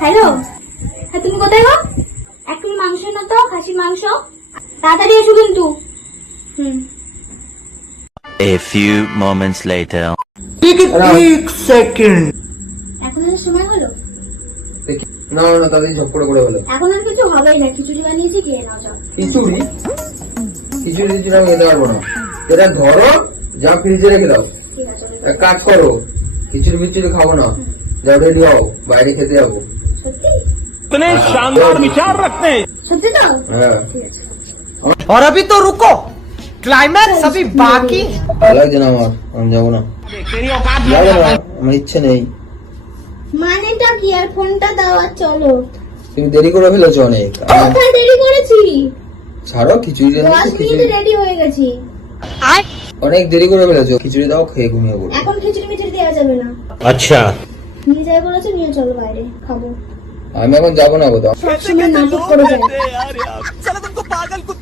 Hello, হ্যাঁ তুমি কোথায় গো? এক কিলো মাংস না তো, খাসির মাংস, তাড়াতাড়ি এসো কিন্তু। A few moments later. এক সেকেন্ড। এখন আর সময় হলো? না না, তাদের ঝপড়ে করে বলে এখন আর কিছু হবেই না, খিচুড়ি বানিয়েছি, খেয়ে নাও যাও। খিচুড়ি খিচুড়ি টিচুড়ি আমি খেতে পারবো না। এটা ধরো, যা ফ্রিজে রেখে দাও। ঠিক আছে। এক কাজ করো, খিচুড়ি ফিচুড়ি খাবো না, যাও রেডি হও, বাইরে খেতে যাবো। সত্যি? इतने शानदार विचार रखते हैं। সত্যি তো? হ্যাঁ, ঠিক আছে। और अभी तो रुको, क्लाइमैक्स अभी बाकी। ভালো লাগছে না আমার, আমি যাবো না, যাবো না, আমার ইচ্ছে নেই। মানেটা কি? আর ফোনটা দাও আর চলো। তুমি দেরি করে ফেলেছো অনেক। কোথায় দেরি করেছি? ছাড়ো, খিচুড়ি দেন, 10 খিচুড়ি মিনিটে রেডি হয়ে গেছি। অনেক দেরি করে ফেলেছো, খিচুড়ি দাও, খেয়ে ঘুমিয়ে পড়ো। এখন খিচুড়ি মিচুড়ি দেওয়া যাবে না। अच्छा নিয়ে যাই বলেছো, নিয়ে চলো বাইরে খাবো। আমি এখন যাবো না কোথাও। সবসময় নাটক করে যায়। चलो तुमको पागल कुत्ते